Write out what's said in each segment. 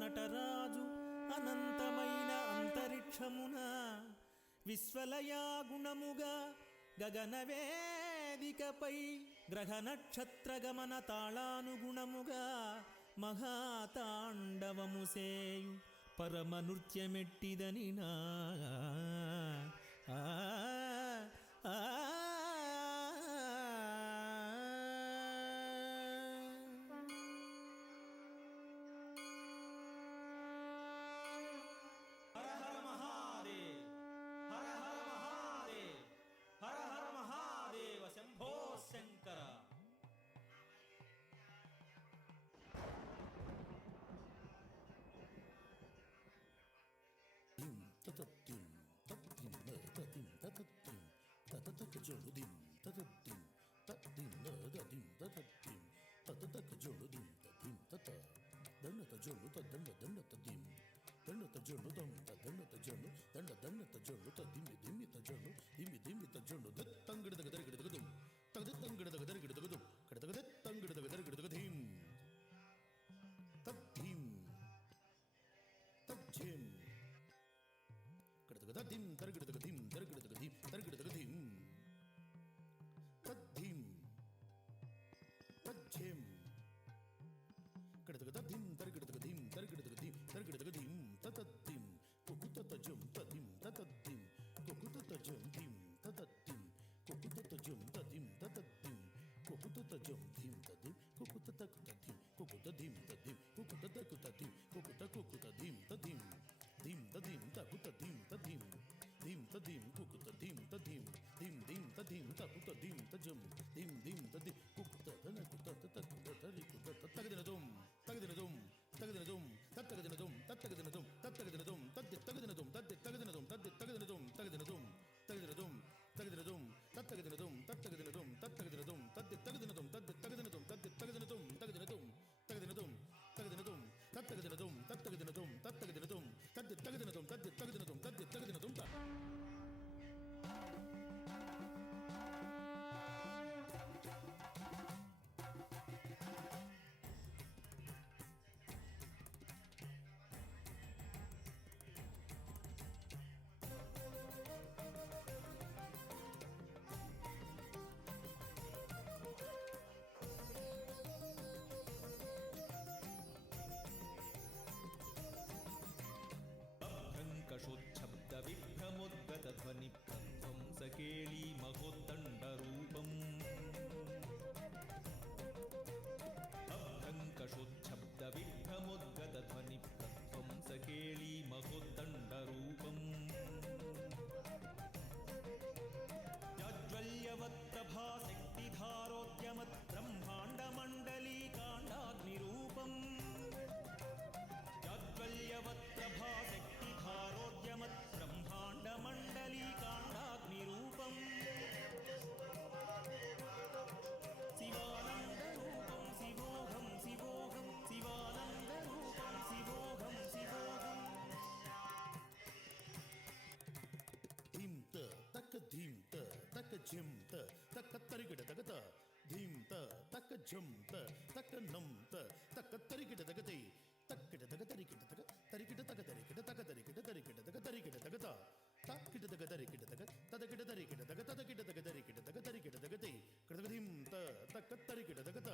నటరాజు అనంతమైన అంతరిక్షమున విశ్వలయాగుణముగా గగనవేదికపై గ్రహ నక్షత్ర గమన తాళానుగుణముగా మహాతాండవము సేయు పరమ నృత్యమెట్టిదని నా శంభో శంకర. దండత జోడు దండత జోడు దండత జోడు దిమ్మి జోడు తంగిడదగ దరిగిడదగదు తగద తంగిడదగ దరిగిడదగదు కడదగద తంగిడదగ దరిగిడదగధీం తద్ధీం తజ్జేం కడదగద దిం దరిగిడదగధీం దరిగిడదగధీం దరిగిడదగధీం తద్ధీం తజ్జేం కడదగదీం దరిగిడదగధీం దరిగిడదగధీం దరిగిడదగధీం తతద్దీం కుకుతతజం తదిం తతద్దీం కుకుతతజం దిం తతద్దీం కుకుతతజం తదిం తతద్దీం కుకుతతజం దిం తదిం కుకుతతకుతదీం కుకుతదీం తదిం కుకుతతకుతదీం కుకుతకుకుతదీం తదిం దిం తదిం తకుతదీం తదిం దిం తదిం కుకుతదీం తదిం దిం దిం తదిం తకుతదీం తజం దిం దిం తది కుకుతతనకుతతకుతరికుతత తగదినదుం తగదినదుం తగదినదుం తత్తగదినదుం తత్తగదినదుం తత్తగదినదుం తద్ది తగదినదుం తద్ది తగదినదుం తద్ది తగదినదుం తగదినదుం తగదినదుం తగదినదుం తత్తగదినదుం తత్తగదినదుం తత్తగదినదుం తద్ది తగదినదుం తద్ది తగదినదుం తద్ది తగదినదుం తగదినదుం తగదినదుం తగదినదుం తత్తగదినదుం తత్తగదినదుం తత్తగదినదుం తద్ది తగదినదుం తద్ది తగదినదుం తద్ది తగదినదుం కషోచ్ఛబ్ద విభ్రమోద్గత ధ్వని ప్రధ్వంసకేళీ మహోద్దండరూపం అభ్రంకషోచ్ఛబ్ద విభ్రమోద్గత ధ్వని ప్రధ్వంసకేళీ మహోద్దండరూపం జాజ్వల్యవత్ ప్రభాశక్తిధారోద్యమత్ బ్రహ్మాండమండలీకాండాగ్నిరూపం జాజ్వల్యవత్ ప్రభాశక్తిధారోద్యమత్ బ్రహ్మాండమండలీకాండాగ్నిరూపం శివానందరూపం శివోహం శివోహం శివానందరూపం శివోహం శివోహం ధీం తక్క ధీం తక్క జిం తక్క తరిగిడ తగత ధీం తక్క జం తక్క నం తక్క తరిగిడ తగతే తక్కిట తగ తరికిట తగ తరికిట తగ తరికిట తగ తరికిట తరికిట తగ తరికిట తగత తక్కిట తగ తరికిట తగ తదకిట తరికిట తగ తదకిట తగ తరికిట తగ తరికిట తగతే కృతగధిం తక్క తరికిట తగత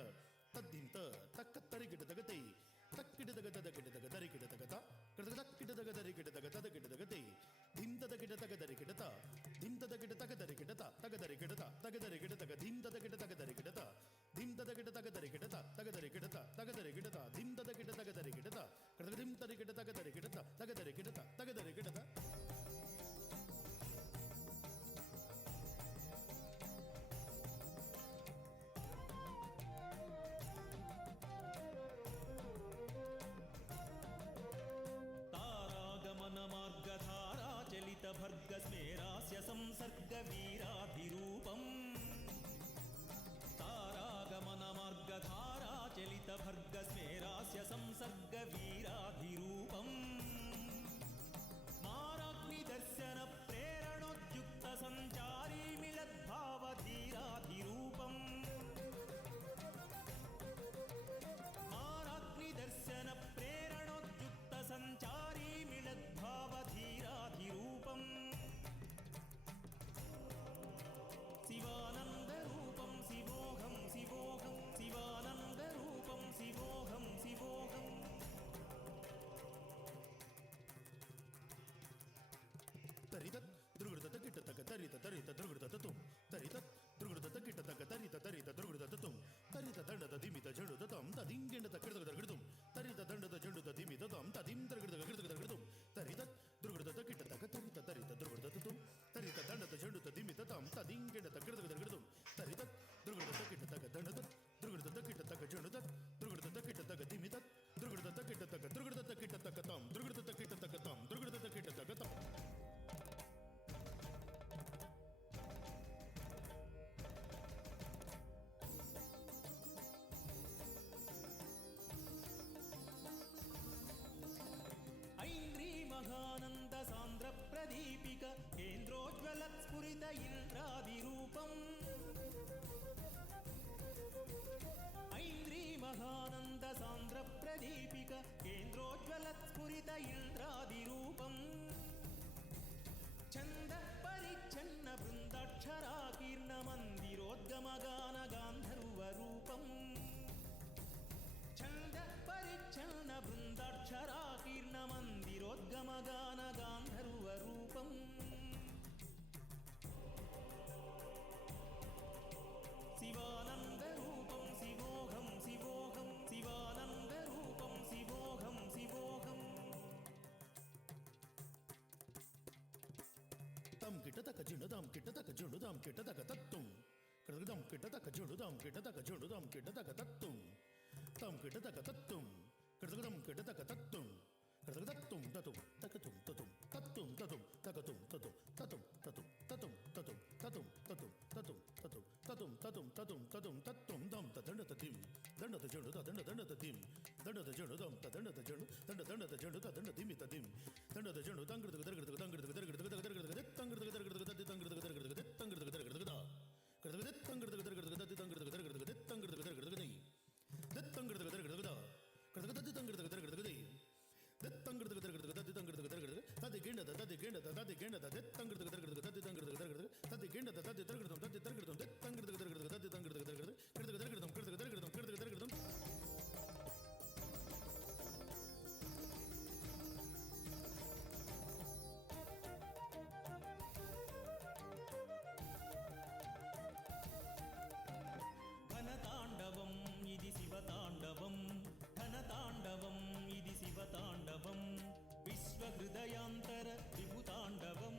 తద్దిం తక్క తరికిట తగతే తక్కిట తగ తదకిట తగ తరికిట తగత కృతగదక్కిట తగ తరికిట తగ తదకిట తగతే ధిం తదకిట తగ తరికిట త ధిం తదకిట తగ తరికిట త తగ తరికిట త తగ తరికిట తగ ధిం తదకిట తగ తరికిట త ధిం తదకిట తగ తరికిట త తగ తరికిట త తగ తరికిట త ధిం తదకిట తగ తరికిట త కృతగధిం తరికిట తగ తరికిట త తగ తరికిట త తగ తరికిట త మార్గధారా చలిత భర్గ స్మేరాస్య సంసర్గ వీరాధిరూపం తారాగమన మార్గధారా చలిత భర్గ స్మేరాస్య సంసర్గ వీరాధిరూపం మారాగ్ని దర్శన ప్రేరణోద్యుక్త సంచారీ మిళద్భావధీరాధిరూపం మారాగ్ని దర్శన ప్రేరణోద్యుక్త తరితత్ దుర్గుడత కిట్టతక తరిత తరిత దుర్గుడతతుం తరితత్ దుర్గుడత కిట్టతక తరిత తరిత దుర్గుడతతుం తరిత దండత దిమిత జడుదతం తదింగెండత కిడతగదగడుం తరిత దండత జడుద దిమితతం తదిం తరగడగడగడగడుం తరితత్ దుర్గుడత కిట్టతక తరిత తరిత దుర్గుడతతుం తరిత దండత జడుద దిమితతం తదింగెండత కిడతగదగడుం తరితత్ దుర్గుడత కిట్టతక దండత దుర్గుడత కిట్టతక జడుదత్ దుర్గుడత కిట్టతక దిమితత్ దుర్గుడత కిట్టతక దుర్గుడత కిట్టతక తం దుర్గుడత కిట్టతక తం దుర్గుడత కిట్టతక తం ఐంద్రీ మహానంద సాంద్ర ప్రదీపిక కేంద్రోజ్వలత్స్ఫురిత ఇంద్రాదిరూపం ఐంద్రీ మహానంద సాంద్ర ప్రదీపిక కేంద్రోజ్వలత్స్ఫురిత ఇంద్రాదిరూపం ఛంద పరిచ్ఛన్న బృందాక్షరాకీర్ణ మందిరోద్గమగాన గాంధర్వ రూపం ఛంద పరిచ్ఛన్న బృందాక్షరాకీర్ణ మందిరోద్గమగాన గాంధర్వ రూపం శివానంద రూపం శివోహం శివోహం శివానంద రూపం శివోహం శివోహం తం కిట్టతక జిండుదాం కిట్టతక జిండుదాం కిట్టతక తత్తుం కృతగదం కిట్టతక జిండుదాం కిట్టతక జిండుదాం కిట్టతక తత్తుం తం కిట్టతక తత్తుం కృతగదం కిట్టతక తత్తుం కృతగదత్తుం తతుం తకతుం తతుం తత్తుం తతుం తకతుం తతుం తతుం తతుం తతుం తతుం తతుం తతుం తతుం తతుం తతుం తతుం తతుం తతుం తత్తుం దం తదండత దిం దండత జండు దండత దిం దండత జండు దం తదండత జండు దండత జండు దండ దిమి తదిం దండత జండు తంగృతక దర్గృతక తంగృతక దర్గృతక దర్గృతక తంగృతక దర్గృతక తంగృతక దర్గృతక తంగృతక దర్గృతక కృతగద తంగృతక దర్గృతక తంగృతక దర్గృతక తంగృతక దర్గృతక తంగృతక దర్గృతక కృతగద తంగృతక దర్గృతక తంగృతక దర్గృతక తంగృతక దర్గృతక తది గెండత తది గెండత తది గెండత తంగృతక దర్గృతక తది తంగృతక దర్గృతక తది గెండత తది దర్గృతం తది దర్గృతం తంగృతక దర్గృతక తది తంగృతక దర్గృతక కృతగద దర్గృతం కృతగద దర్గృతం కృతగద దర్గృతం ఘనతాండవం ఇది శివతాండవం ఘనతాండవం ఇది శివతాండవం విశ్వహృదయాంతర విభుతాండవం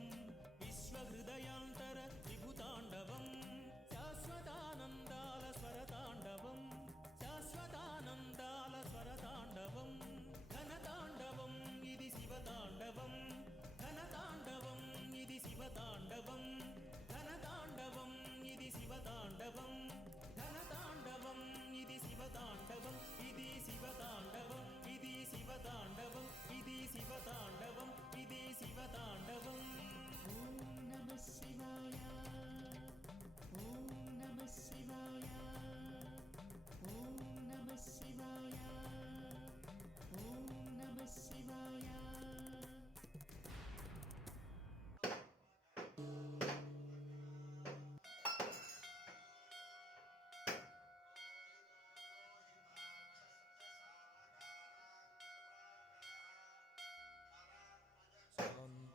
విశ్వహృదయాంతర విభుతాండవం శాశ్వతానందాల స్వరతాండవం శాశ్వతానందాల స్వరతాండవం ఘనతాండవం ఇది శివతాండవం ఘనతాండవం ఇది శివతాండవం ఘనతాండవం ఇది శివతాండవం ఘనతాండవం ఇది శివతాండవం ఇది శివతాండవం ఇది శివతాండవం ఇది శివతాండవం ఇది శివతాండవం ఓం నమః శివాయ ఓం నమః శివాయ ఓం నమః శివాయ ఓం నమః శివాయ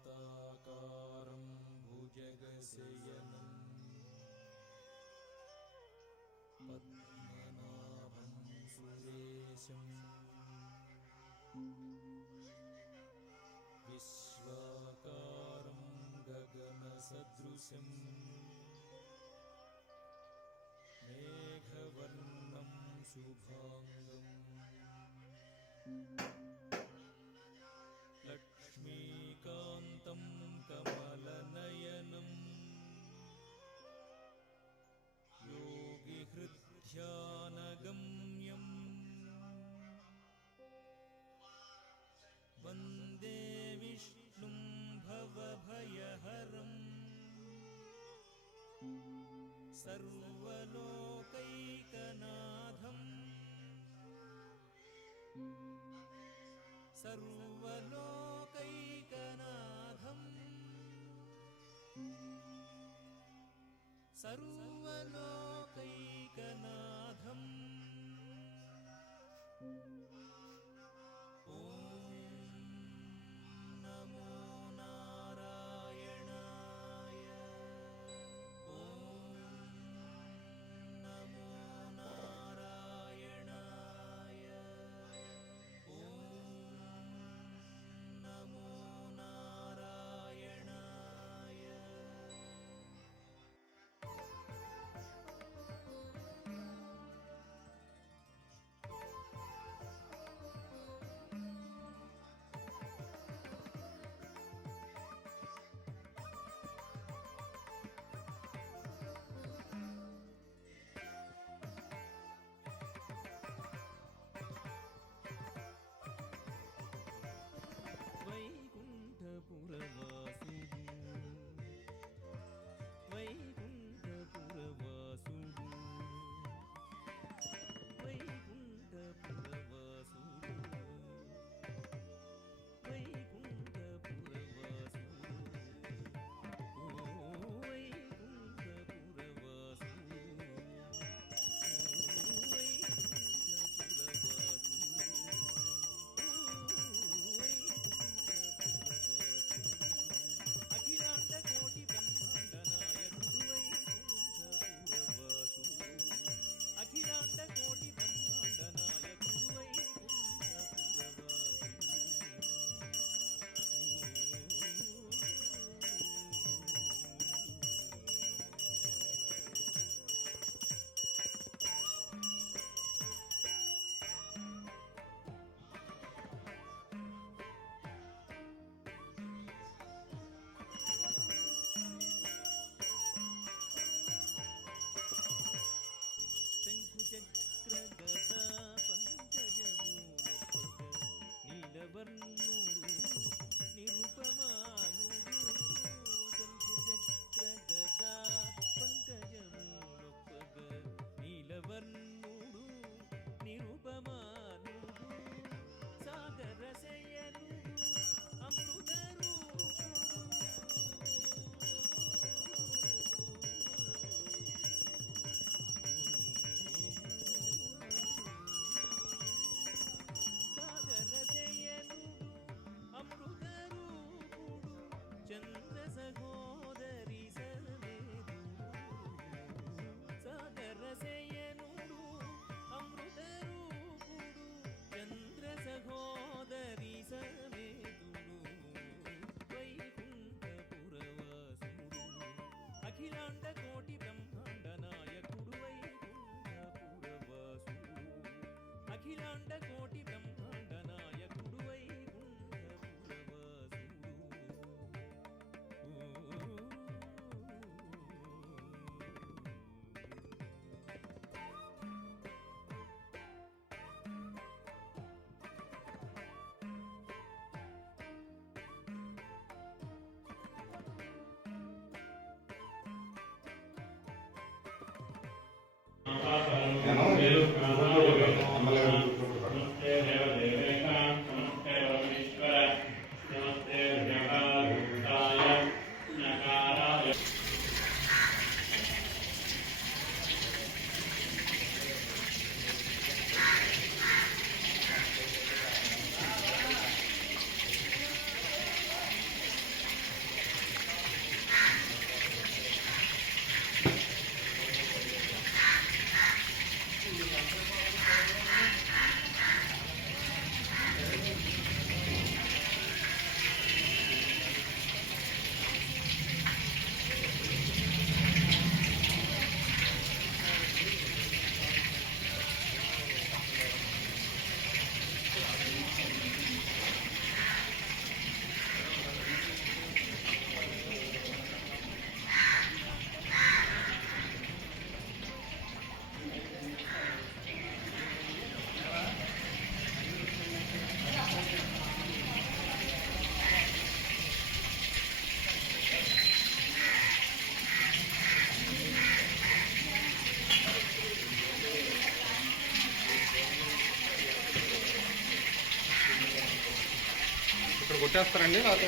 శాంతాకారం భుజగశయనం పద్మనాభం సురేశం విశ్వాకారం గగనసదృశం మేఘవర్ణం శుభాంగం లక్ష్మీకాంతం కమలనయనం యోగిహృధ్యానగమ్యం వందే విష్ణుం భవభయహరం సర్వలోకైకనాథం సర్వలోకైకనాథం సర్వలోకైకనాథం ఓం నమో నారాయణాయ ఇక్కడ కొట్టేస్తారండి లేకపోతే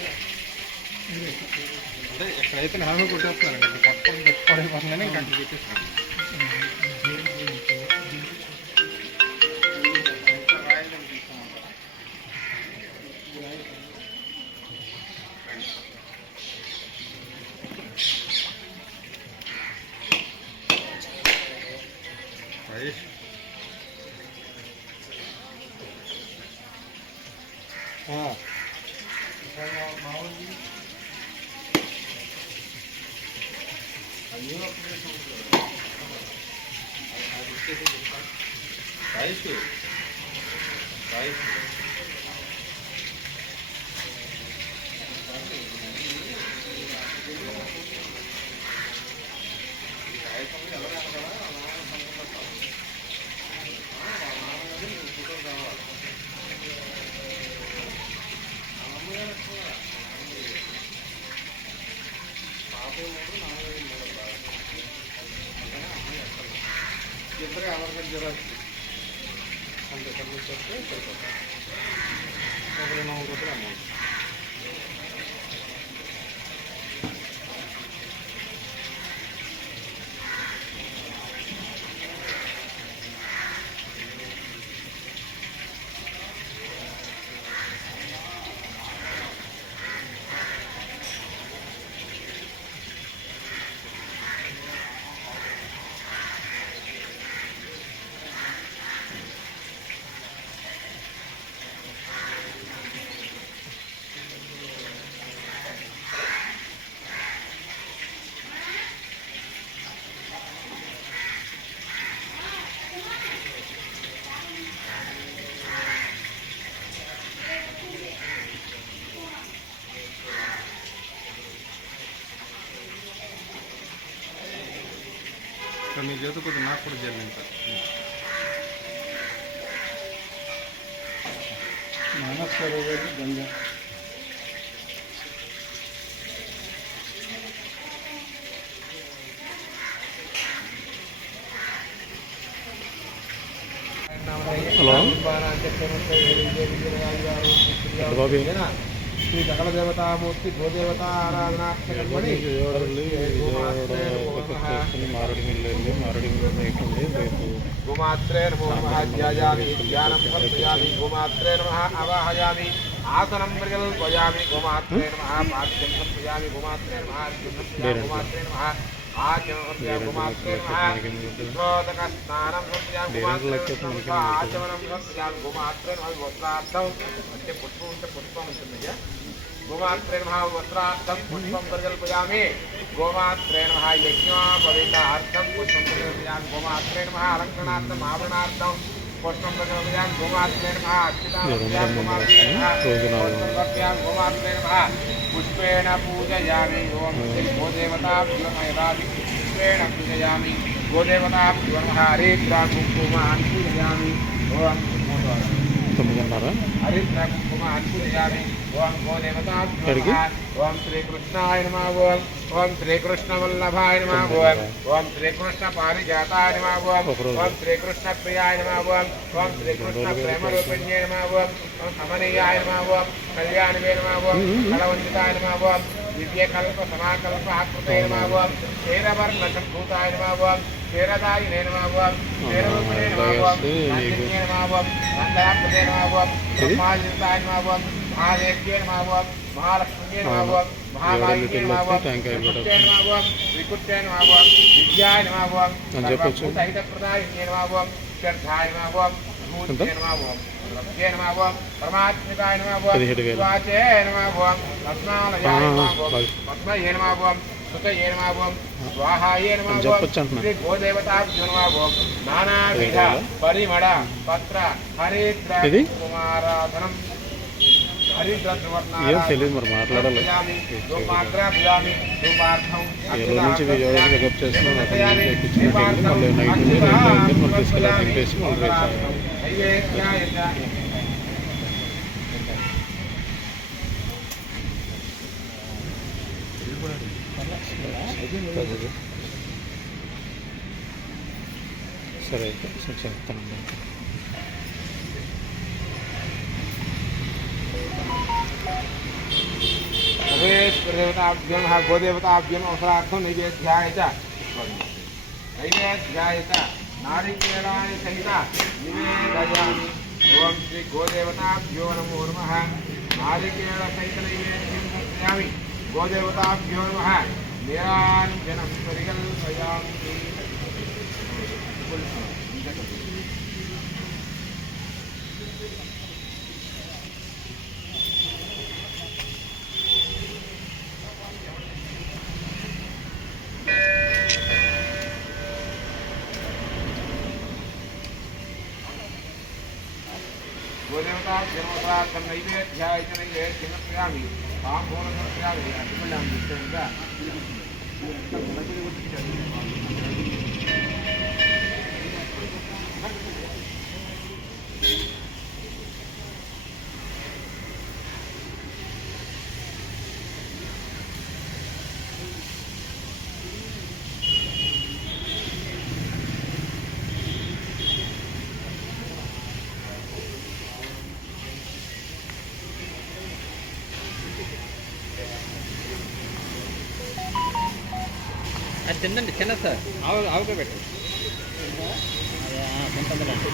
అంటే ఎక్కడైతే నాలుగు కొట్టేస్తారండి అది పక్కన పెట్టుకోవడం ఇంకా అట్లా పెట్టేస్తారు. రైట్ రైస్ రైస్ ఇద్దరు ఎవరికైనా జరగచ్చు అంతే సర్వీస్ వస్తే సరిపోతుంది. ఒకరు 4 రూపాయలు అమౌంట్. మీ చేతి కొద్దిగా నాకు కూడా జరిగింది సార్. మానస్ సరోవర్ గంగా హలో బాబీ శ్రీ సకల దేవతామూర్తి గోదేవత ఆరాధనార్థకర్మణి గోమాత్రే నమో నమః ధ్యాయామి ధ్యానం సమర్పయామి గోమాత్రే నమః ఆవాహయామి ఆసనం ప్రకల్పయామి గోమాత్రే నమః పాద్యం సమర్పయామి గోమాత్రే నమః గోమాత్రే నమః ఆచమనం సమర్పయామి గోమాత్రే నమః శోధక స్నానం సమర్పయామి గోమాత్రే ఆచమనం సమర్పయామి గోమాత్రే నమః వస్త్రార్థం అంటే పుష్పం ఉంటే పుష్పం ఉంటుందయ్యా. గోమాత్రే నమః వస్త్రార్థం పుష్పం ప్రకల్పయామి గోమాత్రే నమః యజ్ఞోపవీతార్థం పుష్పం ప్రకల్పయామి గోమాత్రే నమః అలంకరణార్థం ఆభరణార్థం పుష్పం ప్రకల్పయామి గోమాత్రే నమః అక్షితార్థం గోమాత్రే నమః గోమాత్రే నమః పుష్పేణ పూజయామి ఓం శ్రీ గోదేవతాభ్యో నమః పుష్పేణ పూజయామి గోదేవతాభ్యో నమః హరిద్రా కుంకుమాన్ పూజయామి ఓం 9:30 హరిద్రా కుంకుమాన్ పూజయామి ఓం గోదేవతాభ్యో నమః ఓం శ్రీకృష్ణాయ నమః ఓం శ్రీకృష్ణవల్లభాయ నమః ఓం శ్రీకృష్ణ పారిజాతాయ నమః ఓం శ్రీకృష్ణ ప్రియాయ నమః ఓం శ్రీకృష్ణ ప్రేమరూపిణ్యే నమః ఓం సమనీయాయ నమః కళ్యాణవే నమః కళవందితాయ నమః దివ్యకల్ప సమాకల్ప ఆకృతే నమః క్షీరవర్ణ సంభూతాయ నమః క్షీరదాయినే నమః క్షీరరూపిణే నమః నందిన్యే నమః నందాకృతే నమః బ్రహ్మాజితాయ నమః మహాదేవ్యే నమః మహాలక్ష్మ్యే నమః మహామాయే నమః వికుట్టే నమః వికుట్టే నమః విద్యాయ నమః సర్వభూతహితప్రదాయినే నమః శ్రద్ధాయ నమః భూతే నమః లక్ష్మే నమః పరమాత్మికాయ నమః వాచే నమః రత్నాలయాయ నమః పద్మయే నమః సుతయే నమః స్వాహాయే నమః శ్రీ గోదేవతాభ్యో నమః నానావిధ పరిమళ పత్ర హరిద్ర కుమారాధనం ఏం తెలియదు మరి మాట్లాడాలి ఏదో నుంచి విజయవాడ పికప్ చేస్తున్నాం అక్కడ నుంచి ఎక్కించిన టైంకి మళ్ళీ నైట్ ఉంది నైట్ అయింది మళ్ళీ తీసుకెళ్ళి దింపేసి మళ్ళీ రేపు సరే అయితే సరే చెప్తానండి सर्वेश्वरदेवताभ्यो नमः गोदेवताभ्यो नमः अवसरार्थं नैवेद्याय च नारिकेलानि सहित निवेदयामि ओम श्री गोदेवताभ्यो नमो नमः नारिकेल सहित नैवेद्यं समर्पयामि गोदेवताभ्यो नमः निराञ्जनं परिकल्पयामि गोदेवताभ्यो नमः नैवेद्याय च नैवेद्यं समर्पयामि ताम्बूलं समर्पयामि अतिमल्लां दृष्ट्वा అది తిందండి చిన్న సార్ ఆవుగా పెట్టు తింటుందండి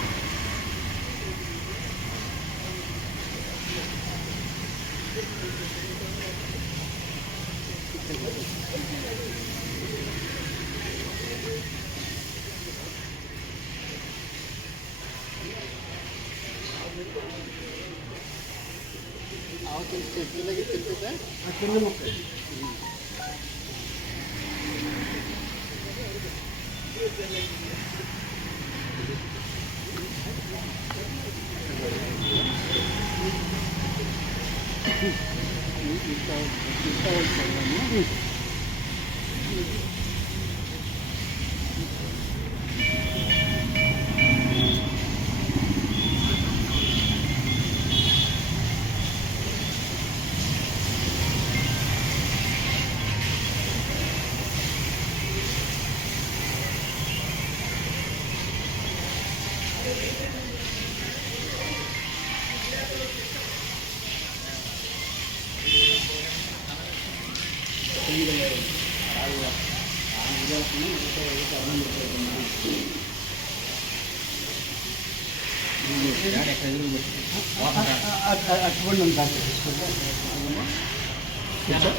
ఆవు తింటే తింటుందా కింద ముక్క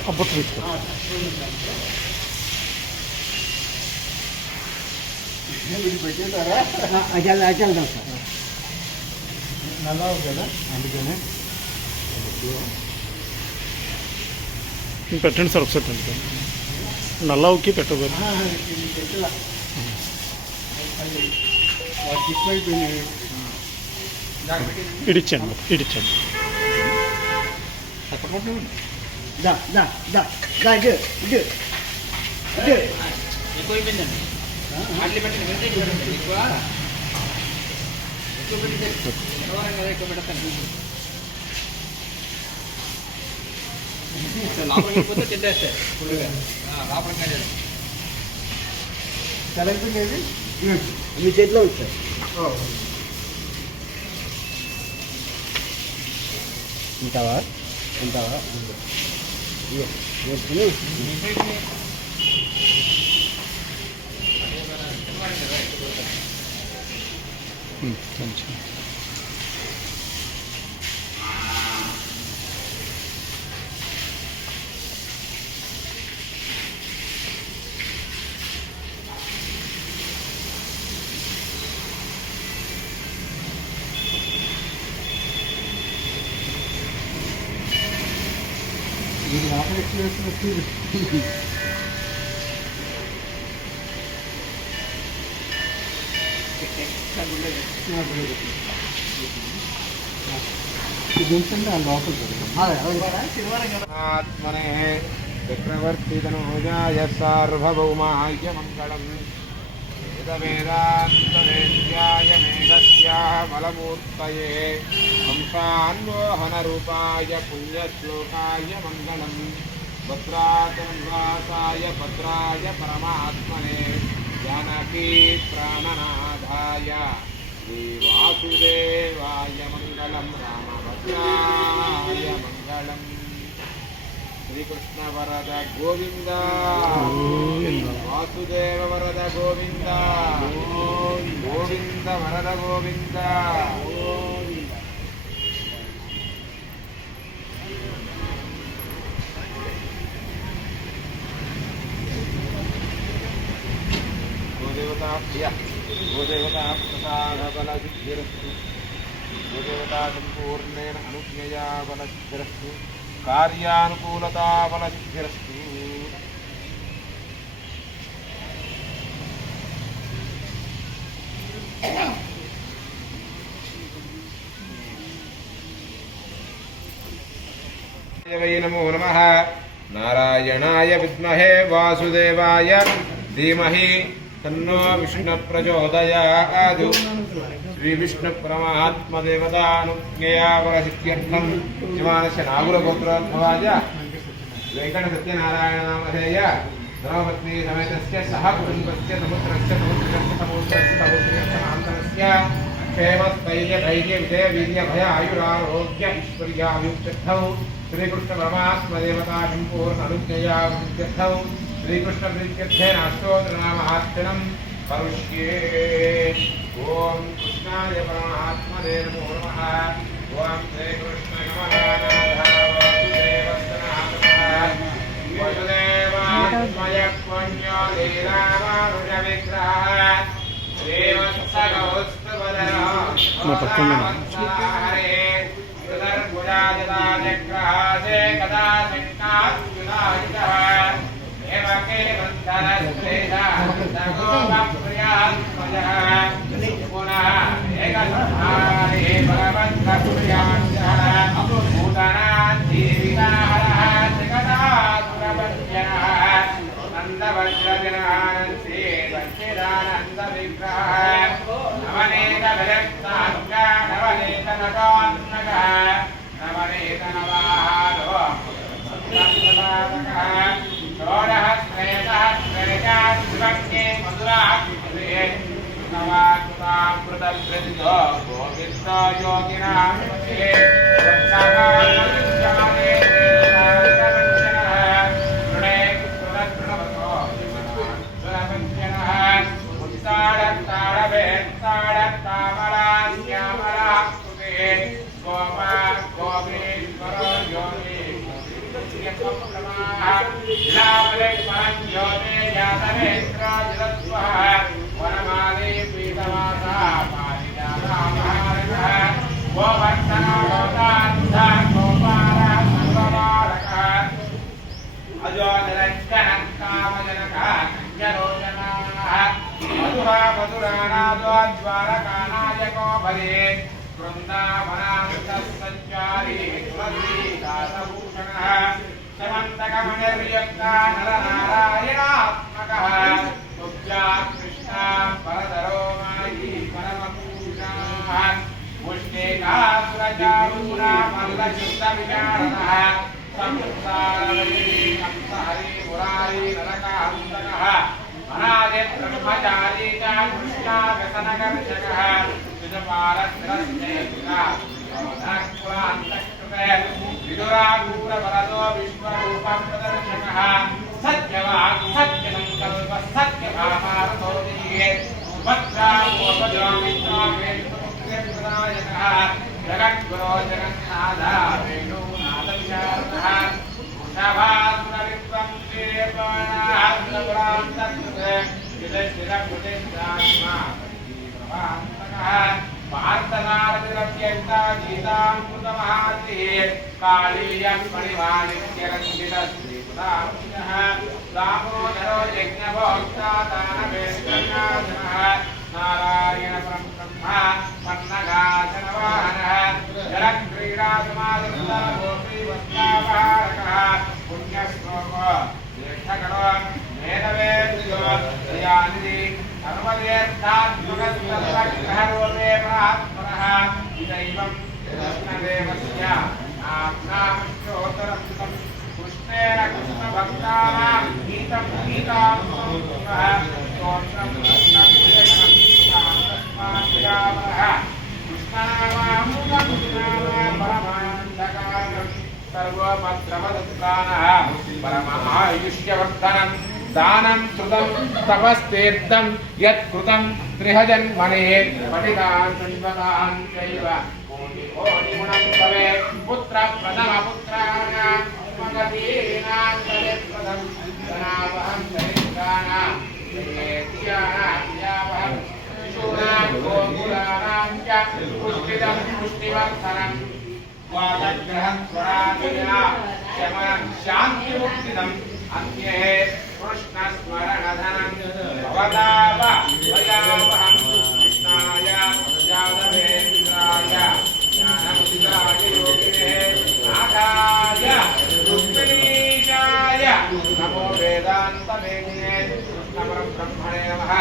అబ్బొట్టు తీసుకో అచల్దాం సార్ నల్లా కదా అందుకనే పెట్టండి సార్ ఒకసారి పెట్టండి నల్లావుకి పెట్టబోదు ఇడిచ్చండి ఇడిచ్చండి ఎక్కువైపోయిందండి అట్లా పెట్టండి ఎక్కువ ఎక్కువ పెట్టి ఎక్కువ పెడతాను లోపలికి వెళ్ళిపోతే తింటేస్తాయి ఫుల్గా లోపలికి వెళ్ళారు సెలెక్టింగ్ ఏది మీ చేతిలో ఉంది సార్ ఉంటావా వేసుకుని కొంచెం ఇది లోపల ఎక్స్పీరియన్స్ ఇది ఏంటంటే ఆ లోపల ఆత్మనే చక్రవర్తితనూజాయ సార్వభౌమాయ మంగళం వేదవేదాంతవేద్యాయ మేఘశ్యామలమూర్తయే హంసాన్వోహనరూపాయ పుణ్యశ్లోకాయ మంగళం భద్రాచలనివాసాయ భద్రాయ పరమాత్మనే జానకీ ప్రాణనాథాయ శ్రీవాసుదేవాయ మంగళం రామభద్రాయ మంగళం శ్రీకృష్ణ వరద గోవింద వాసుదేవ వరద గోవింద గోవింద వరద గోవింద గోదేవతా ప్రియ గోదేవతా ప్రసాద బల సిద్ధిరస్తు గోదేవతా సంపూర్ణేన అనుజ్ఞయా బల సిద్ధిరస్తు కార్యానుకూలతా బల సిద్ధిరస్తు వై నమో నమః నారాయణాయ విద్మహే వాసుదేవాయ ధీమహి తన్నో విష్ణు ప్రచోదయాత్ శ్రీ విష్ణు పరమాత్మదేవతానుజ్ఞయా వరసిద్ధ్యర్థం శ్రీమానస్య నాగులగోత్రోద్భవాయ వెంకట సత్యనారాయణ నామధేయ ధర్మపత్ని సమేతస్య సహ కుటుంబస్య సముద్రస్య సముద్రస్య సముద్రస్య సముద్రస్య మాంతరస్య క్షేమస్థైర్య ధైర్య విజయ వీర్య భయ ఆయురారోగ్య ఐశ్వర్యాయుక్తౌ శ్రీకృష్ణ పరమాత్మదేవతా సంపూర్ణ అనుజ్ఞయా వరసిద్ధ్యర్థం శ్రీకృష్ణ ప్రీత్యర్థే నాష్టోత్తరనామహార్చనం కరుష్యే ఓం కృష్ణాయ పరమాత్మనే నమో నమః ఓం శ్రీకృష్ణ వసుదేవాత్మయ పుణ్యో లీలామానుజ విగ్రహ శ్రీవత్సగౌస్తవదనో హరే సుదర్భుజాజదాచక్రహాసే కదా శంకాచ్యుతాయుధः పునః ఏకసంహారే భగవద్భక్త్యాః భూతనాజీవితాహరః జగదాసురభంజనః నందవజ్రదినానందే సచ్చిదానంద విగ్రహः నవనేత విరక్తాంగ నవనేత నటాత్మకः నవనేత నవాహారో షోడః శ్రేయసహస్రజాద్విభక్తే మధురాకృతే నవాకృతామృతబృందో గోవిందో యోగినామృతే వత్సకాలమంజమానే దేవతాంగవంచనః తృణే కులతృణవతో సురవంచనః ఉత్తాడత్తాడవేత్తాడత్తామలాశ్యామలాకృతే గోపా గోపేశ్వరో యోగి బృందావనాంతఃసంచారీ తులసీదాసభూషణః సమంతకమణిర్యుక్తా నరనారాయణాత్మకః తుభ్యా కృష్ణా పరదరో మాయీ పరమపూషాః ముష్టికాసురచారూణా మల్లయుద్ధ విచారణః हरि मुरारी नरकान्तकः अनादि ब्रह्मचारी च कृष्णा व्यसनकर्षकः विदुरागूरवरदो विश्वरूपं प्रदर्शकः सत्यवाक् सत्यसङ्कल्प सत्यभामारतो वक्त्रामोपजामित्रामेतुप्रदायकः जगद्गुरो जगन्नाथा वेणुनाथविशारदः वृषभासुरवित्वं श्रीर्वाणात्मपुरान्तकृते चिरचिरकृतिश्चात्मा पार्थनारतिरत्यन्ता गीतामृतमहातिः कालीयं परिवाणित्यरञ्जितश्रीपुरांशः दामोदरो यज्ञभोक्ता दानवेश्वरनाशनः नारायणब्रह्मा पन्नगासनवाहनः जलक्रीडासमाधृता गोपीवस्त्रापहारकः पुण्यश्लोको ज्येष्ठगणो मेधवेद्यो दयानिधि सर्वदेर्थात्मकस्तत्त्वग्रहरूपे महात्मनः दैवं कृष्णदेवस्य नाम्नामश्चोत्तरस्तं कृष्णेन कृष्णभक्तानां गीतं गीतामृतः स्तोत्रं कृष्णप्रियगणः कृष्णनामामृतं परमानन्दकारणं सर्वमद्रवदुत्तानः परमायुष्यवर्धनं दानं श्रुतं तपस्तीर्थं यत्कृतं त्रिहजन्मने पठितान् शृण्वतान् चैव कोटिकोटिगुणं भवेत् पुत्रप्रथमपुत्राणां मगधीनां जयप्रदं जनावहं चरित्राणां जयेत्यानां शिशूनां गोकुलानां च पुष्टिदं पुष्टिवर्धनं वादग्रहस्वरादिना शमनं शान्तिमुक्तिदम् अन्ये कृष्णस्मरणधनं भवताव भयावहं कृष्णाय यादवेन्द्राय ज्ञानमुद्राय योगिने नाथाय रुक्मिणीशाय नमो वेदान्तवेदिने कृष्णपरब्रह्मणे नमः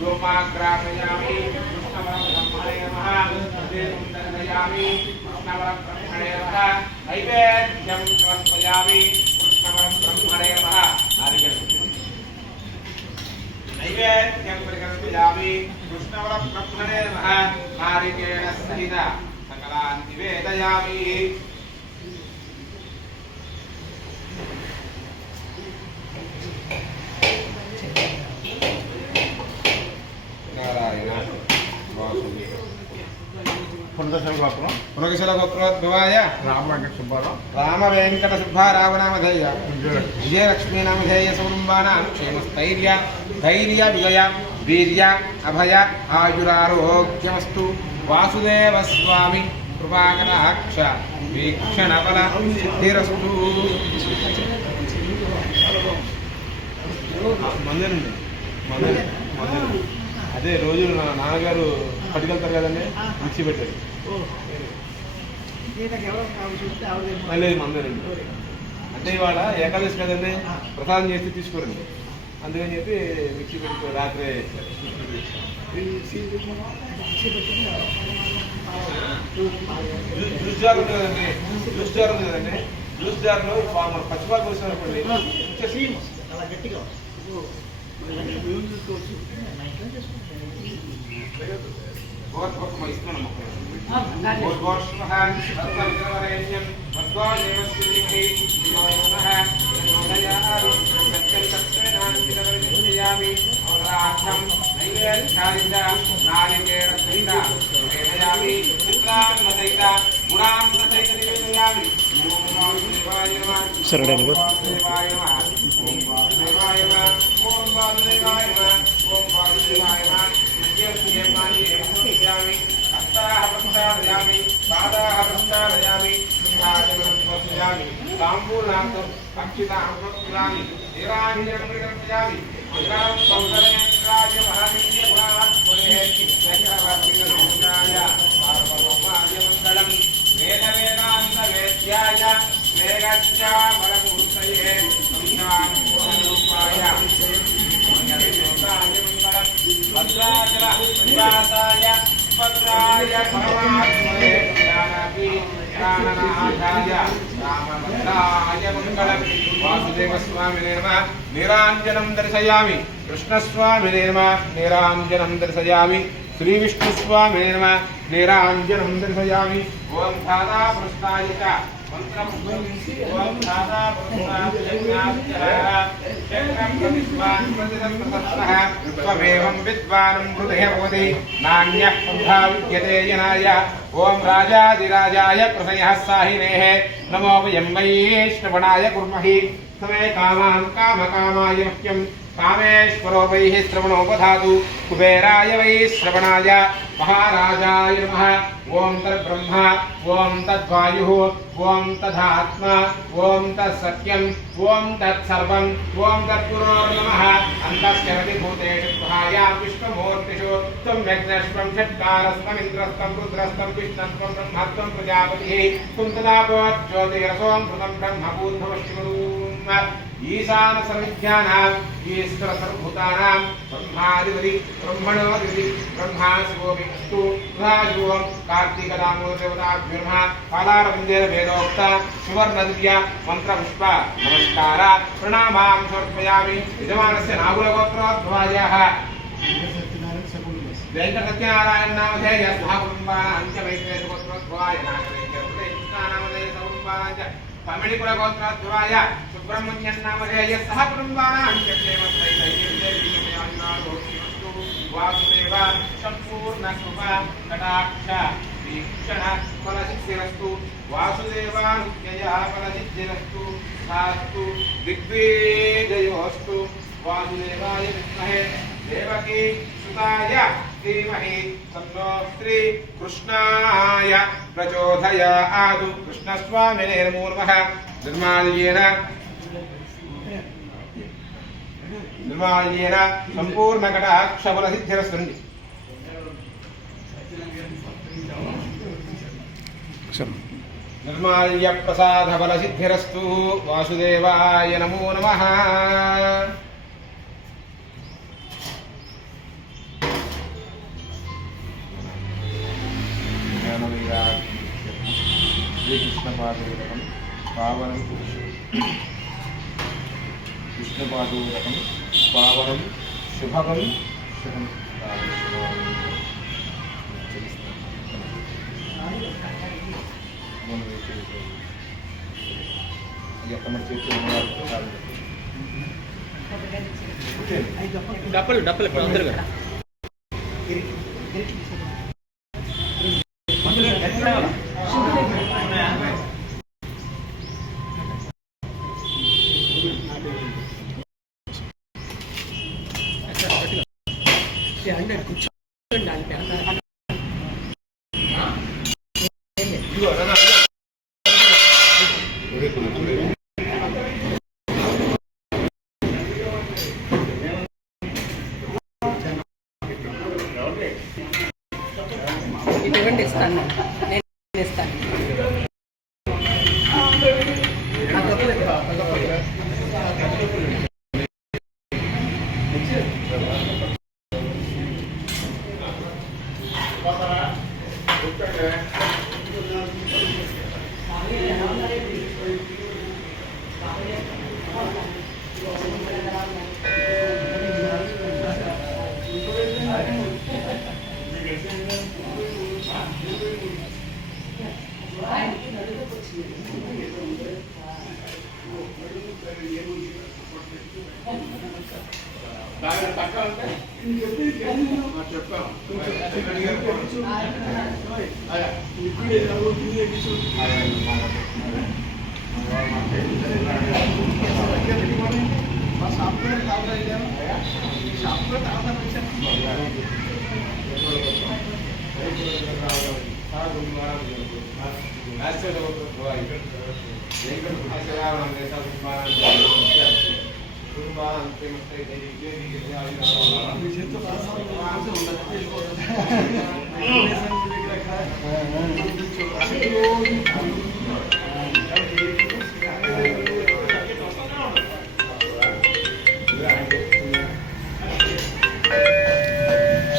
व्योमाग्रापयामि कृष्णपरब्रह्मणे नमः दर्शयामि कृष्णपरब्रह्मणे नमः नैवेद्यं समर्पयामि कृष्णपरब्रह्मणे नमः नैवेद्यं परिकल्पयामि कृष्णपरब्रह्मणे नमः नारिकेल सहित सकलान् निवेदयामि नारायण वासुदेव पुनर्दशल गोत्रोद्भवाय राम वेंकट सुब्बाराव नामधेय विजयलक्ष्मी नामधेय सकुटुंबानां क्षेमस्थैर्य धैर्य विजय वीर्य अभय आयुरारोग्यमस्तु वासुदेव स्वामी कृपाकटाक्ष वीक्षणबल सिद्धिरस्तु అదే రోజు నాన్నగారు పట్టుకెళ్తారు కదండి మిక్సీ పెట్టారు లేదు మందేనండి అంటే ఇవాళ ఏకాదశి కదండి ప్రసాదం చేసి తీసుకోరండి అందుకని చెప్పి మిక్సీ పెట్టి రాత్రే జ్యూస్ జార్ ఉంది కదండి జ్యూస్ జార్ ఉంది కదండి జ్యూస్ జార్లో మన పచ్చిపాలు పోసినప్పుడు वासुदेवस्वामिने नमः नीराञ्जनं दर्शयामि कृष्णस्वामिने नमः नीराञ्जनं दर्शयामि श्रीविष्णुस्वामिने नमः नीराञ्जनं दर्शयामि ओम धाता पुरुषाय च मंत्रं ओम धाता पुरुषाय चक्रं विद्वान् प्रतिदं प्रसन्नः त्वमेवं विद्वानं हृदय भवति नान्यः पन्था विद्यते यनाय ओम राजाधिराजाय प्रसयः साहिनेः नमो वयं वैष्णवणाय कुर्महि समे कामान् कामकामाय मह्यं कामेश्वरो वै श्रवणोपधातु कुबेराय वै श्रवणाय महाराजाय नमः ओम तद्ब्रह्मा ओम तद्वायुः ओम तदात्मा ओम तत्सत्यम् ओम तत्सर्वम् ओम तत्पुरोर्नमः अन्तस्य रतिभूतेषु गुहायां विश्वमूर्तिषु त्वं यज्ञस्त्वं षट्कारस्त्वम् इन्द्रस्त्वं रुद्रस्त्वं विष्णुस्त्वं ब्रह्मस्त्वं प्रजापतिः त्वं तदापज्योतिरसोऽं कृतं ब्रह्मभूतमशिवरूम् ईशान सर्वविद्यानां ईश्वर सर्वभूतानां ब्रह्मादिपति ब्रह्मणोऽधिपति ब्रह्मा शिवो विष्णु तथाजुवं कार्तिक दामोदर देवताभ्यो नमः पादारविन्देन वेदोक्त सुवर्णदिव्य मन्त्रपुष्प नमस्कार प्रणामां समर्पयामि यजमानस्य नागुलगोत्रोद्भवायाः वेंकटसत्यनारायण नामधेय सहाकुटुम्बानां च वैष्णवगोत्रोद्भवाय नागरेन्द्रकृष्णानामधेय सकुटुम्बानां च तमिळिकुलगोत्रोद्भवाय सुब्रह्मण्यं नामधेय सहकुटुम्बानां च क्षेमस्थैर्यविजयविजयमयायुरारोग्यमस्तु वासुदेव सम्पूर्ण कृपा कटाक्ष वीक्षण फलसिद्धिरस्तु वासुदेवानुज्ञया फलसिद्धिरस्तु सास्तु दिग्विजयोस्तु वासुदेवाय विद्महे देवकी सुताय धीमहि तन्नो श्री कृष्णाय प्रचोदयात् कृष्णस्वामिने नमो नमः निर्माल्येन सम्पूर्णकटाक्षफलसिद्धिरस्तु निर्माल्य प्रसादफलसिद्धिरस्तु वासुदेवाय नमो नमः श्रीकृष्णपादोदकं पावनं कृष्णपादोदकं पावनं शुभकं शुभं డబ్బులు డబ్బులు తొందరగా ఇటువంటి ఇస్తాను నేను ఇస్తాను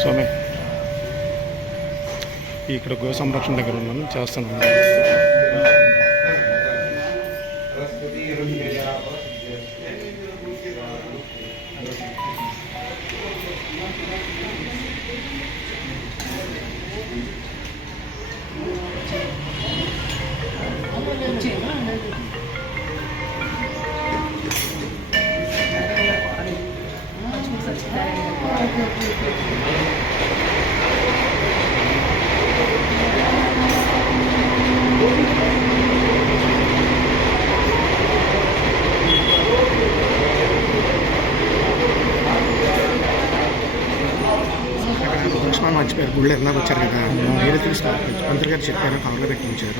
స్వామి ఇక్కడ గో సంరక్షణ దగ్గర ఉన్నాను చేస్తున్నాను. మర్చిపోయారు. గుళ్ళు ఎలా వచ్చారు కదా, మీరు తీసుకు మంత్రి గారు చెప్పారు, కవర్లో పెట్టి ఉంచారు.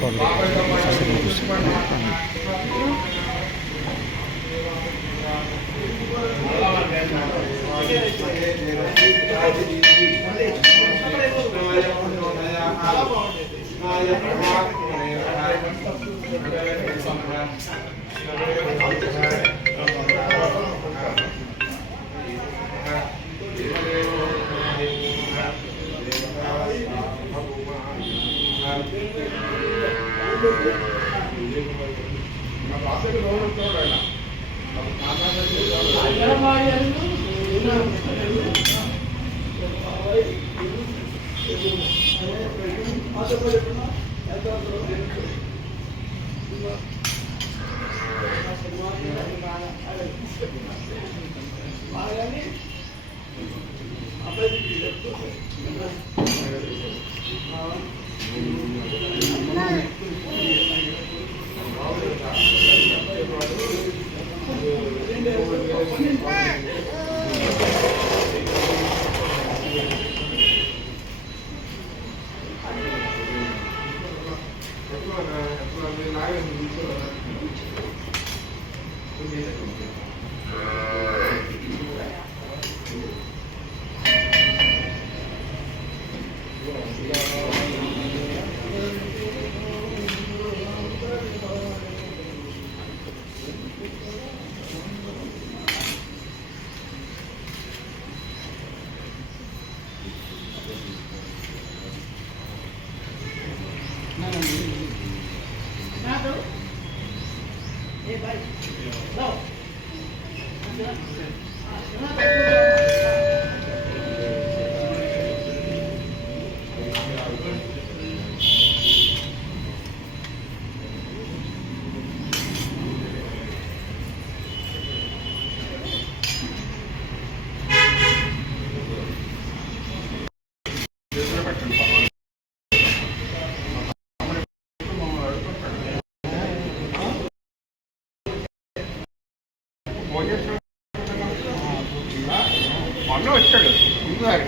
మొన్న వచ్చాడు ముందుసారి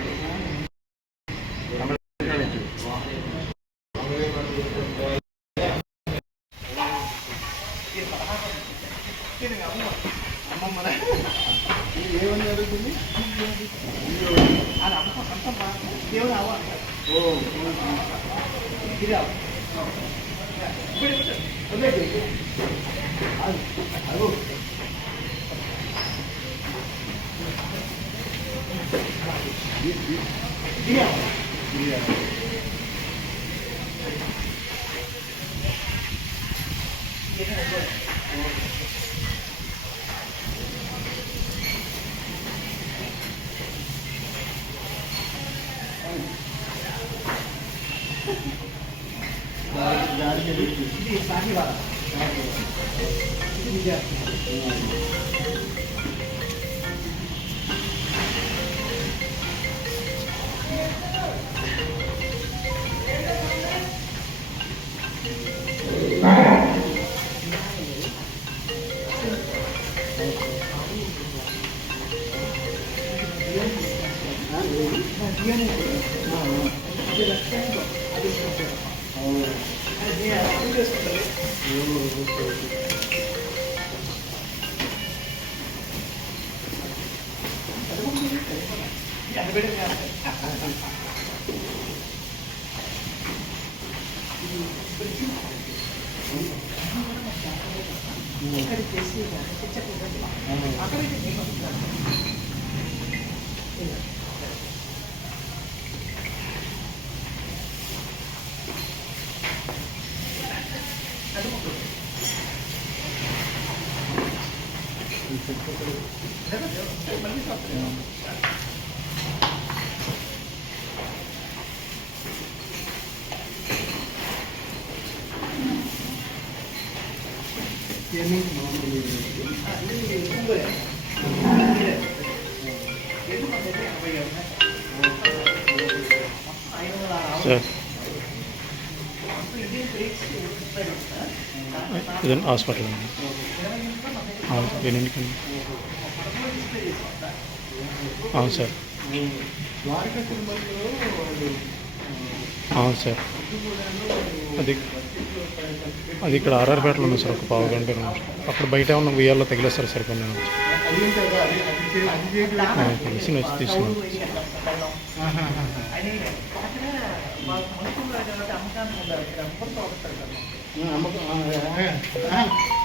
ఏమని జరుగుతుంది? ಇದನ್ನು ಹಾಸ್ಪಿಟಲ್ అవును సార్ ద్వారకా తిరుమలలో వాళ్ళు అవును సార్. అది ఇక్కడ ఆర్ఆర్పేటలో ఉంది సార్. ఒక పావు గంట అక్కడ బయట ఉన్న ఉయ్యాల్లో తగిలేస్తారు సార్ కొన్ని నుంచి. అదేంటి కదా అది చేయడం తెలిసి వచ్చి తీసుకున్నాం.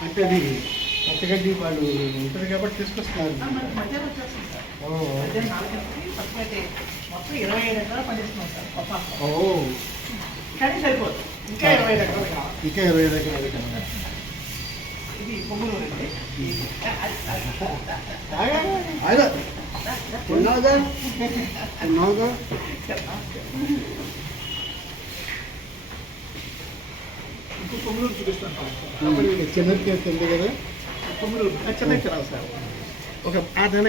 అంటే అది పచ్చగడ్డి వాళ్ళు ఉంటుంది కాబట్టి తీసుకొస్తున్నారు. మొత్తం 25 ఎకరాలు పండిస్తున్నాం సార్ పప్పాకు. కానీ సరిపోదు, ఇంకా 25 ఎకరాలు కావాలి. ఇంకా 25 ఎకరాలు కదా. ఇది పొంగులూరు అండి. ఇంకో పొంగులూరు చూపిస్తాను. చెన్నైకి వెళ్తుంది కదా పొంగులూరు. చెన్నైకి రావు సార్. ఒక అదే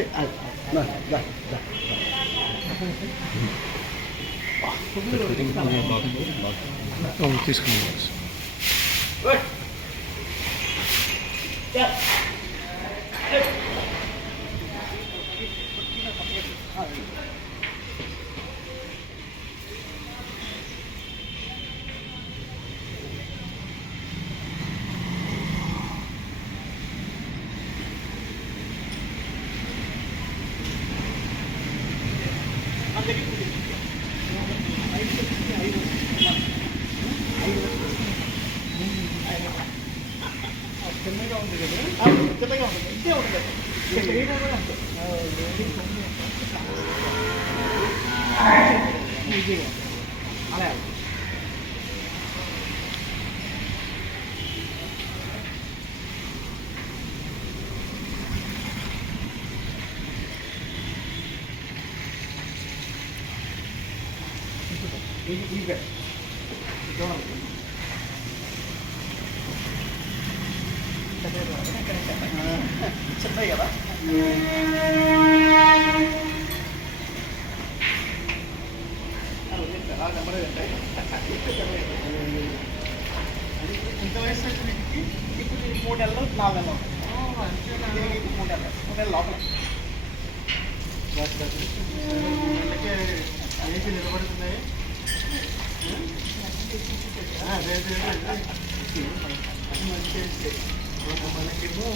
తీసుకున్నాం. చిన్నగా ఉంది కదా. చిన్నగా ఉంటుంది. ఇంతే ఉంటుంది. అలా చిన్నవి కదా. ఇంత వయసు వచ్చి ఇప్పుడు 3 నెలలు 4 నెలలు 3 నెలలు లోపల ఏది నిలబడుతున్నాయి. అదే మనకేమో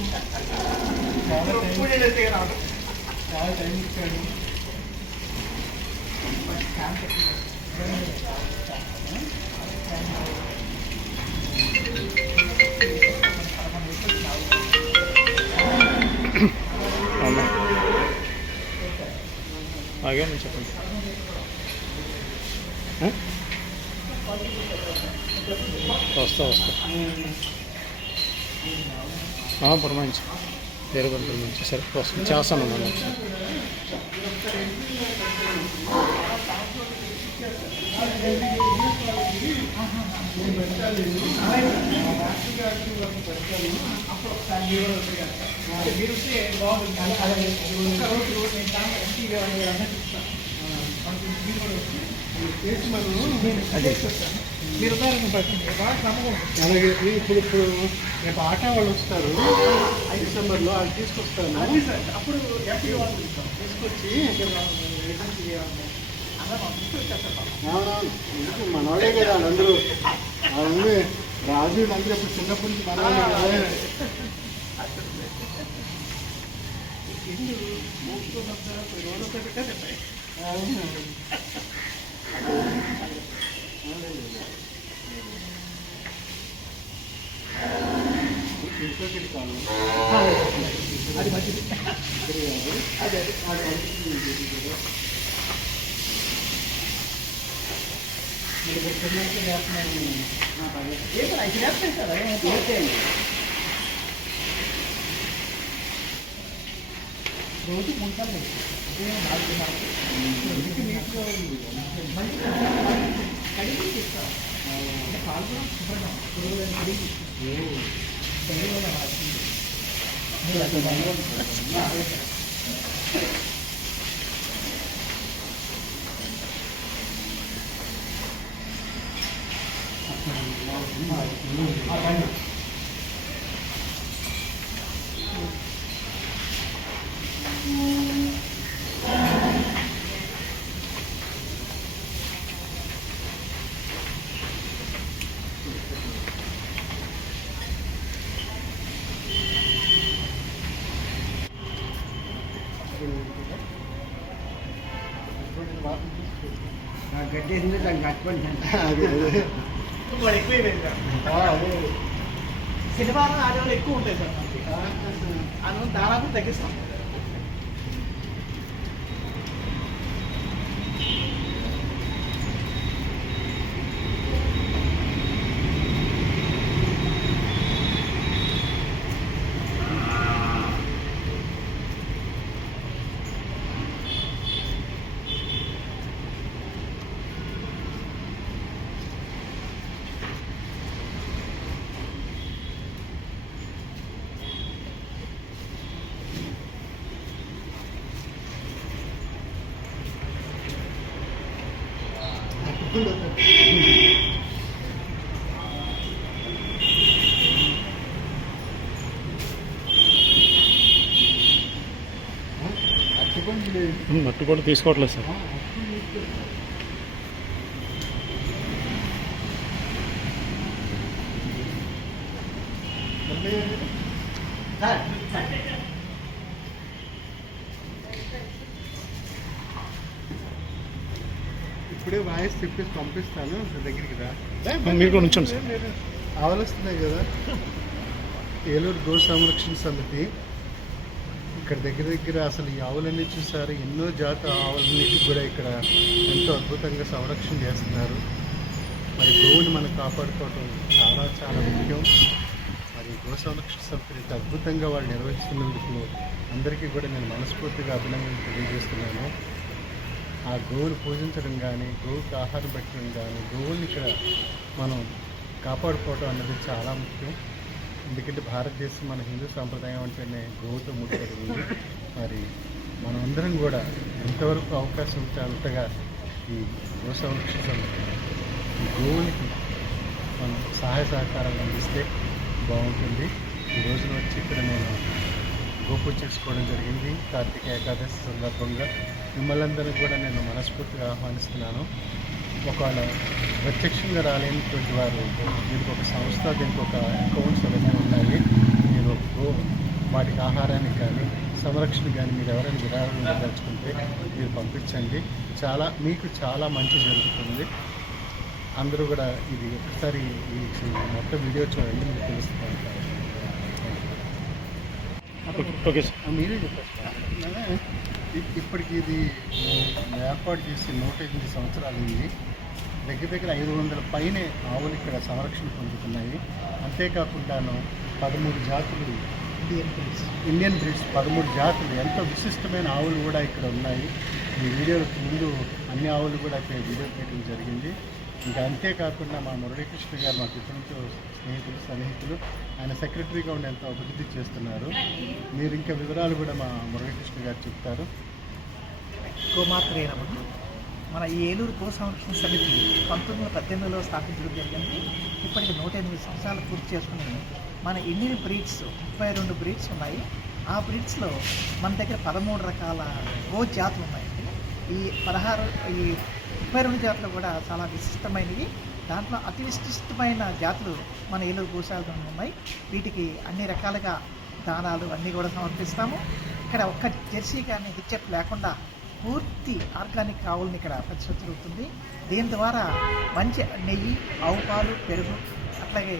చాలా టైం ఇచ్చాడు. ఆగే చెప్పండి. వస్తా పురమాయించి వేరే పురమాయించి సరే వస్తుంది చేస్తాను మనం ఒకసారి. అలాగే ఇప్పుడు రేపు ఆటో వాళ్ళు వస్తారు డిసెంబర్లో, వాళ్ళు తీసుకొస్తాను. అప్పుడు తీసుకొచ్చి మనవాడే కదా వాళ్ళందరూ. వాళ్ళందరూ రాజు అందరూ అప్పుడు చిన్నప్పటి నుంచి మనవాడే. అది మంచిది. అదే రోజు 3 సార్లు 4 కడిగి తీస్తాం. పాలు కూడా శుభ్రంగా కడిగి గడ్డేసింది దాన్ని కట్టుకోండి. వాడు ఎక్కువ శనివారం ఆదివారం ఎక్కువ ఉంటాయి సార్ మనకి. అందులో దాదాపు తగ్గిస్తాం. మట్టు కూడా తీసుకోవట్లేదు సార్. ఇప్పుడే వాయిస్ చెప్పేసి పంపిస్తాను దగ్గరికి రా. మీరు కూడా ఉంచండి సార్. ఆవలిస్తున్నాయి కదా. ఏలూరు గో సంరక్షణ సమితి ఇక్కడ దగ్గర అసలు ఈ ఆవులన్నీ చూసారు. ఎన్నో జాతి ఆవులన్నిటికి కూడా ఇక్కడ ఎంతో అద్భుతంగా సంరక్షణ చేస్తున్నారు. మరి గోవుని మనం కాపాడుకోవడం చాలా చాలా ముఖ్యం. మరి గో సంరక్షణ సమితిని ఇంత అద్భుతంగా వాళ్ళు నిర్వహిస్తున్నందుకు అందరికీ కూడా నేను మనస్ఫూర్తిగా అభినందనలు తెలియజేస్తున్నాను. ఆ గోవును పూజించడం కానీ, గోవుకి ఆహారం పెట్టడం కానీ, గోవుల్ని ఇక్కడ మనం కాపాడుకోవడం అన్నది చాలా ముఖ్యం. ఎందుకంటే భారతదేశం మన హిందూ సాంప్రదాయం అంటేనే గోవుతో ముడిపడి ఉంది. మరి మనం అందరం కూడా ఎంతవరకు అవకాశం ఉంటే అంతగా ఈ గో సంరక్షణ సమితి ఈ గోవులకి మనం సహాయ సహకారాలు అందిస్తే బాగుంటుంది. ఈ రోజున వచ్చి ఇక్కడ నేను గోపూజ చేసుకోవడం జరిగింది. కార్తీక ఏకాదశి సందర్భంగా మిమ్మల్ని అందరినీ కూడా నేను మనస్ఫూర్తిగా ఆహ్వానిస్తున్నాను. ఒకవేళ ప్రత్యక్షంగా రాలేనటువంటి వారు దీనికి ఒక సంస్థ, దీనికి ఒక అకౌంట్స్ అవన్నీ ఉన్నాయి. మీరు వాటికి ఆహారానికి కానీ సంరక్షణ కానీ మీరు ఎవరైనా విరాళం ఇవ్వదలుచుకుంటే మీరు పంపించండి. మీకు చాలా మంచి జరుగుతుంది. అందరూ కూడా ఇది ఒకసారి ఈ మొత్తం వీడియో చూడండి, మీకు తెలుస్తుంది. Okay sir. మీరే చెప్పారు. ఇప్పటికి ఇది ఏర్పాటు చేసి 108 సంవత్సరాలు అయింది. దగ్గర 500 పైనే ఆవులు ఇక్కడ సంరక్షణ పొందుతున్నాయి. అంతేకాకుండాను 13 జాతులు ఇండియన్ బ్రీడ్స్ 13 జాతులు ఎంతో విశిష్టమైన ఆవులు కూడా ఇక్కడ ఉన్నాయి. ఈ వీడియోకి ముందు అన్ని ఆవులు కూడా ఇక్కడ వీడియో తీయడం జరిగింది. ఇంకా అంతేకాకుండా మా మురళీకృష్ణ గారు మాకు ఇతరులతో సన్నిహితులు, ఆయన సెక్రటరీగా ఉండి ఎంతో అభివృద్ధి చేస్తున్నారు. మీరు ఇంకా వివరాలు కూడా మా మురళీకృష్ణ గారు చెప్తారు. గోమాత్రే నమః. మన ఈ ఏలూరు గో సంరక్షణ సమితి 1918లో స్థాపించడం జరిగింది. ఇప్పటికి 108 సంవత్సరాలు పూర్తి చేసుకుని మన ఇండియన్ బ్రీడ్స్ 32 బ్రీడ్స్ ఉన్నాయి. ఆ బ్రీడ్స్లో మన దగ్గర 13 రకాల గో జాతులు ఉన్నాయి. ఈ 32 జాతులు కూడా చాలా విశిష్టమైనవి. దాంట్లో అతి విశిష్టమైన జాతులు మన ఏలూరు గోశాలలో ఉన్నాయి. వీటికి అన్ని రకాలుగా దానాలు అన్నీ కూడా సమర్పిస్తాము. ఇక్కడ ఒక్క జెర్సీ కానీ హెచ్ఎఫ్ లేకుండా పూర్తి ఆర్గానిక్ ఆవులను ఇక్కడ ప్రతిష్ట జరుగుతుంది. దీని ద్వారా మంచి నెయ్యి, ఆవు పాలు, పెరుగు, అట్లాగే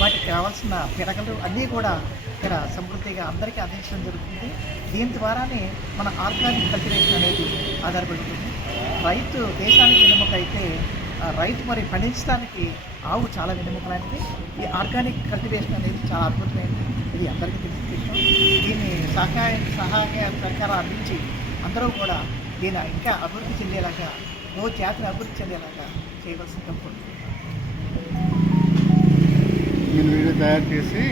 వాటికి కావాల్సిన పిడకలు అన్నీ కూడా ఇక్కడ సమృద్ధిగా అందరికీ అందించడం జరుగుతుంది. దీని ద్వారానే మన ఆర్గానిక్ కల్టివేషన్ అనేది ఆధారపడుతుంది. రైతు దేశానికి వెన్నెముక అయితే రైతు మరి పండించడానికి ఆవు చాలా వెన్నెముకలాంటిది. ఈ ఆర్గానిక్ కల్టివేషన్ అనేది చాలా అద్భుతమైనది. ఇది అందరికీ తెలిసిన విషయం. దీన్ని సహాయ సహకారం అందించి అందరూ కూడా దీన్ని ఇంకా అభివృద్ధి చెందేలాగా, గో జాతిని అభివృద్ధి చెందేలాగా చేయవలసిన కోరుకుంటున్నాను. వీడియో తయారు చేసి